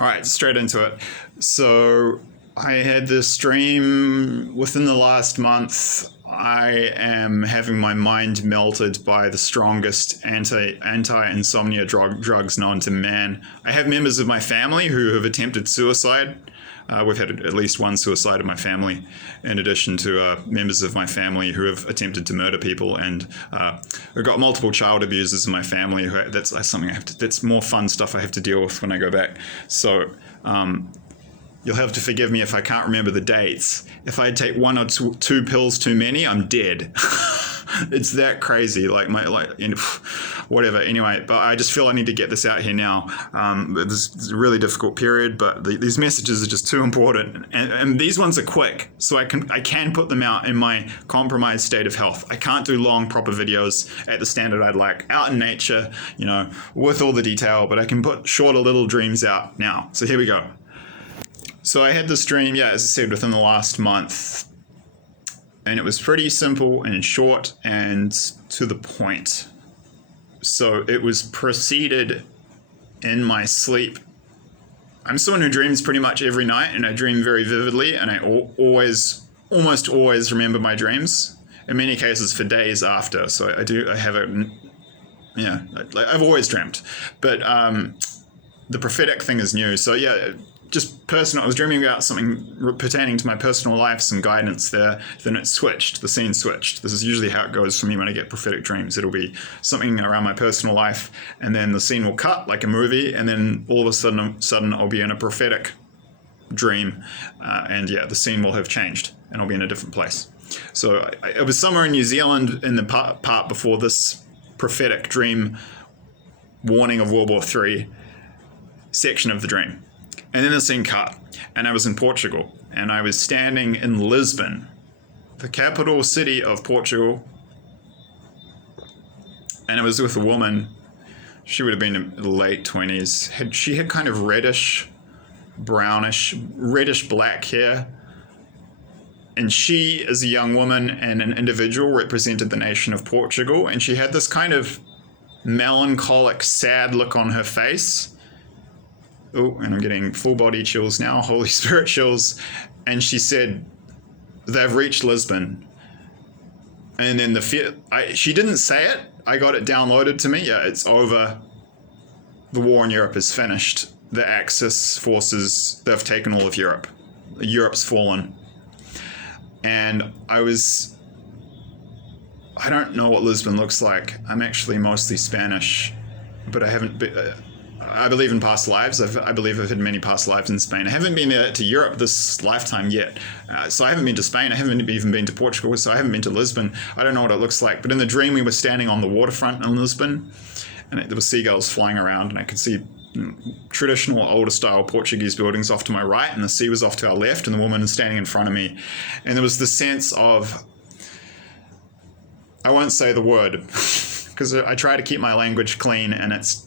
All right, straight into it. So I had this dream within the last month. I am having my mind melted by the strongest anti-insomnia drugs known to man. I have members of my family who have attempted suicide. We've had at least one suicide in my family, in addition to members of my family who have attempted to murder people, and we've got multiple child abusers in my family. That's something that's more fun stuff I have to deal with when I go back. So you'll have to forgive me if I can't remember the dates. If I take one or two pills too many, I'm dead. It's that crazy, whatever. Anyway, but I just feel I need to get this out here now. This is a really difficult period, but these messages are just too important, and these ones are quick, so I can put them out in my compromised state of health. I can't do long, proper videos at the standard I'd like, out in nature, with all the detail, but I can put shorter little dreams out now. So here we go. So I had this dream, as I said, within the last month. And it was pretty simple and short and to the point. So it was preceded in my sleep. I'm someone who dreams pretty much every night, and I dream very vividly, and I almost always remember my dreams, in many cases for days after. So I've always dreamt. But the prophetic thing is new. So just personal. I was dreaming about something pertaining to my personal life, some guidance there. Then it switched. The scene switched. This is usually how it goes for me when I get prophetic dreams. It'll be something around my personal life, and then the scene will cut like a movie, and then all of a sudden I'll be in a prophetic dream, and the scene will have changed, and I'll be in a different place. So it was somewhere in New Zealand in the part before this prophetic dream warning of World War III section of the dream. And then the scene cut, and I was in Portugal, and I was standing in Lisbon, the capital city of Portugal, and I was with a woman. She would have been in the late 20s. She had kind of reddish black hair, and she, as a young woman and an individual, represented the nation of Portugal, and she had this kind of melancholic, sad look on her face. Oh, and I'm getting full body chills now, Holy Spirit chills. And she said, they've reached Lisbon. And then she didn't say it. I got it downloaded to me. Yeah, it's over. The war in Europe is finished. The Axis forces, they've taken all of Europe. Europe's fallen. And I don't know what Lisbon looks like. I'm actually mostly Spanish, but I haven't been... I believe in past lives. I believe I've had many past lives in Spain. I haven't been to Europe this lifetime yet. So I haven't been to Spain. I haven't even been to Portugal. So I haven't been to Lisbon. I don't know what it looks like. But in the dream, we were standing on the waterfront in Lisbon, and there were seagulls flying around, and I could see traditional older style Portuguese buildings off to my right, and the sea was off to our left, and the woman is standing in front of me. And there was the sense of, I won't say the word, because I try to keep my language clean, and it's,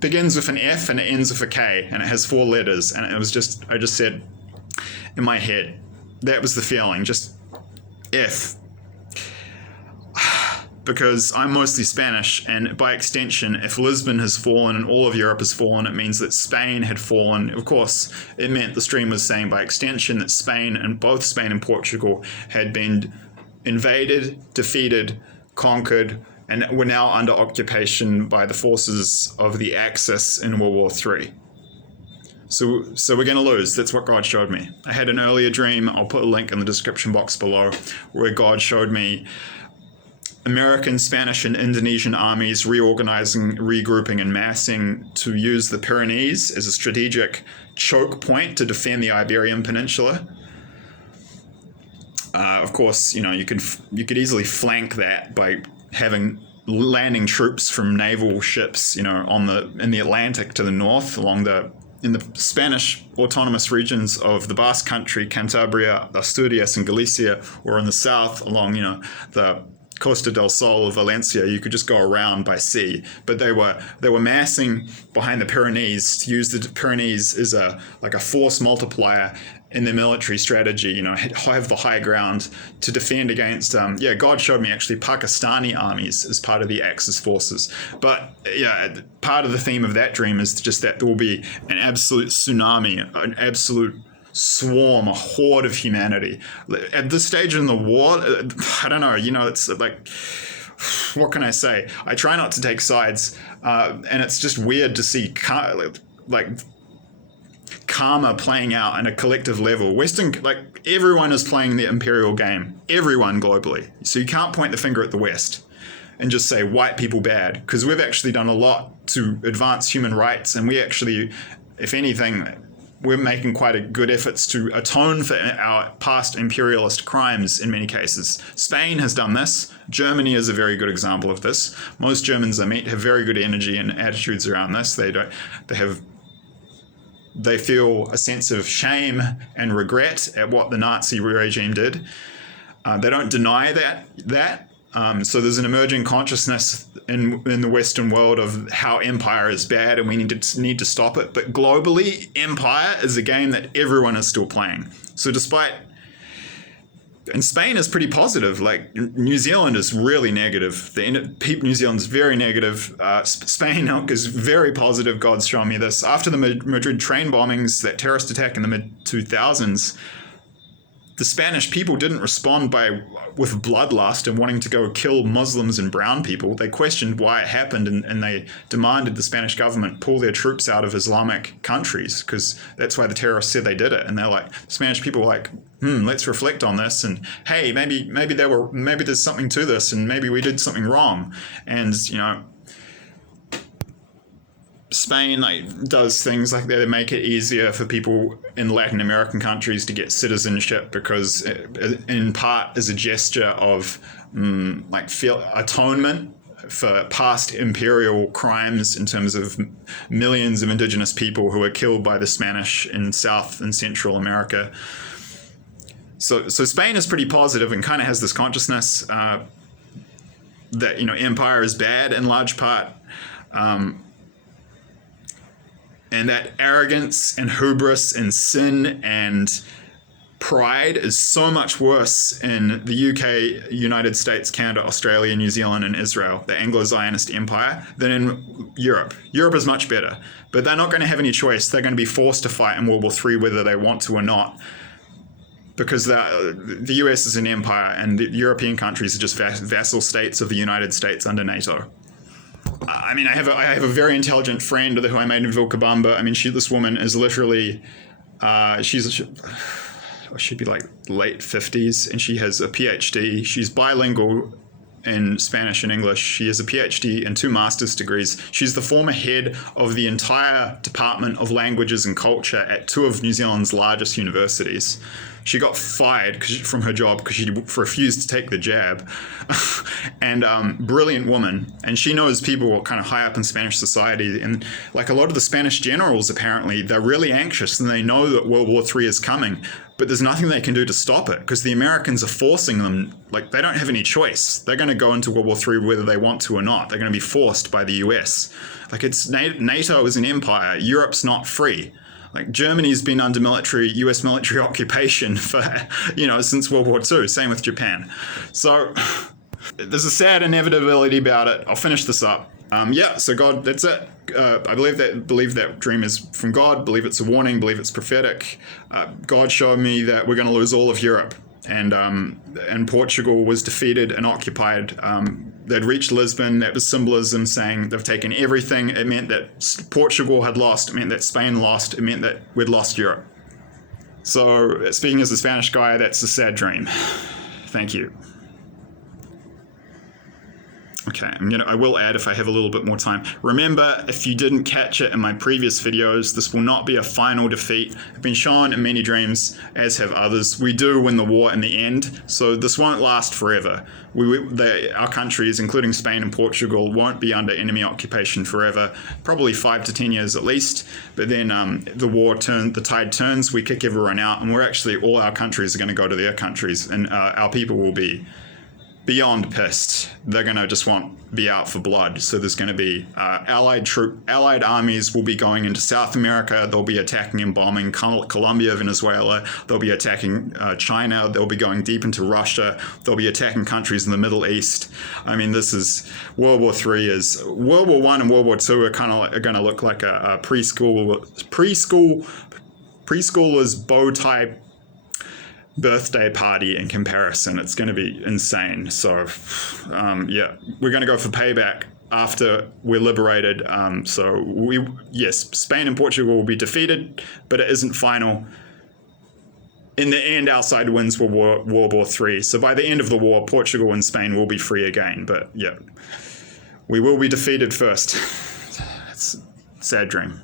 begins with an F and it ends with a K, and it has 4 letters, and I just said in my head, that was the feeling, just F. Because I'm mostly Spanish, and by extension, if Lisbon has fallen and all of Europe has fallen, it means that Spain had fallen. Of course, it meant the stream was saying by extension that both Spain and Portugal had been invaded, defeated, conquered, and we're now under occupation by the forces of the Axis in World War III. So we're going to lose. That's what God showed me. I had an earlier dream, I'll put a link in the description box below, where God showed me American, Spanish, and Indonesian armies reorganizing, regrouping, and massing to use the Pyrenees as a strategic choke point to defend the Iberian Peninsula. Of course, you could easily flank that by having landing troops from naval ships, in the Atlantic to the north, in the Spanish autonomous regions of the Basque Country, Cantabria, Asturias, and Galicia, or in the south along, the Costa del Sol of Valencia. You could just go around by sea, but they were massing behind the Pyrenees to use the Pyrenees as a force multiplier in their military strategy, have the high ground to defend against, God showed me actually Pakistani armies as part of the Axis forces. But part of the theme of that dream is just that there will be an absolute tsunami, an absolute swarm, a horde of humanity. At this stage in the war, I don't know, it's like, what can I say? I try not to take sides, and it's just weird to see karma playing out on a collective level. Everyone is playing the imperial game, everyone globally. So you can't point the finger at the West and just say white people bad, because we've actually done a lot to advance human rights, and we actually, if anything, we're making quite a good efforts to atone for our past imperialist crimes in many cases. Spain has done this. Germany is a very good example of this. Most Germans I meet have very good energy and attitudes around this. They feel a sense of shame and regret at what the Nazi regime did. They don't deny that. So there's an emerging consciousness in the Western world of how empire is bad and we need to stop it. But globally, empire is a game that everyone is still playing. So and Spain is pretty positive. Like New Zealand is really negative. New Zealand's very negative. Spain is very positive. God's shown me this. After the Madrid train bombings, that terrorist attack in the mid-2000s, the Spanish people didn't respond with bloodlust and wanting to go kill Muslims and brown people. They questioned why it happened, and they demanded the Spanish government pull their troops out of Islamic countries, because that's why the terrorists said they did it. And they're like, the Spanish people were like, let's reflect on this, and hey, maybe there's something to this, and maybe we did something wrong. And Spain does things like that. They make it easier for people in Latin American countries to get citizenship, because in part is a gesture of atonement for past imperial crimes in terms of millions of indigenous people who were killed by the Spanish in South and Central America. So Spain is pretty positive and kind of has this consciousness that empire is bad in large part. And that arrogance and hubris and sin and pride is so much worse in the UK, United States, Canada, Australia, New Zealand, and Israel, the Anglo-Zionist empire, than in Europe. Europe is much better, but they're not going to have any choice. They're going to be forced to fight in World War III whether they want to or not, because the US is an empire and the European countries are just vassal states of the United States under NATO. I mean, I have a very intelligent friend who I made in Vilcabamba. I mean, this woman is literally, she'd be like late 50s, and she has a PhD. She's bilingual in Spanish and English. She has a PhD and 2 master's degrees. She's the former head of the entire Department of Languages and Culture at 2 of New Zealand's largest universities. She got fired from her job because she refused to take the jab. And brilliant woman. And she knows people kind of high up in Spanish society. And like a lot of the Spanish generals, apparently, they're really anxious and they know that World War III is coming. But there's nothing they can do to stop it, because the Americans are forcing them. Like, they don't have any choice. They're going to go into World War III whether they want to or not. They're going to be forced by the US. Like, NATO is an empire. Europe's not free. Like, Germany's been under US military occupation for, since World War II. Same with Japan. So there's a sad inevitability about it. I'll finish this up. So God, that's it. I believe that dream is from God. Believe it's a warning. Believe it's prophetic. God showed me that we're going to lose all of Europe, and Portugal was defeated and occupied. They'd reached Lisbon. That was symbolism saying they've taken everything. It meant that Portugal had lost. It meant that Spain lost. It meant that we'd lost Europe. So, speaking as a Spanish guy, that's a sad dream. Thank you. Okay, I will add if I have a little bit more time. Remember, if you didn't catch it in my previous videos, this will not be a final defeat. I've been shown in many dreams, as have others. We do win the war in the end, so this won't last forever. Our countries, including Spain and Portugal, won't be under enemy occupation forever, probably 5 to 10 years at least. But then the tide turns, we kick everyone out, and all our countries are going to go to their countries, and our people will be beyond pissed. They're going to just be out for blood. So there's going to be allied armies will be going into South America. They'll be attacking and bombing Colombia, Venezuela. They'll be attacking China. They'll be going deep into Russia. They'll be attacking countries in the Middle East. I mean, this is World War III. Is World War I and World War II are kind of going to look like a preschoolers bow tie birthday party in comparison. It's going to be insane. So yeah, we're going to go for payback after we're liberated. Yes, Spain and Portugal will be defeated, but it isn't final. In the end, our side wins World War III. So by the end of the war, Portugal and Spain will be free again. But yeah, we will be defeated first. It's a sad dream.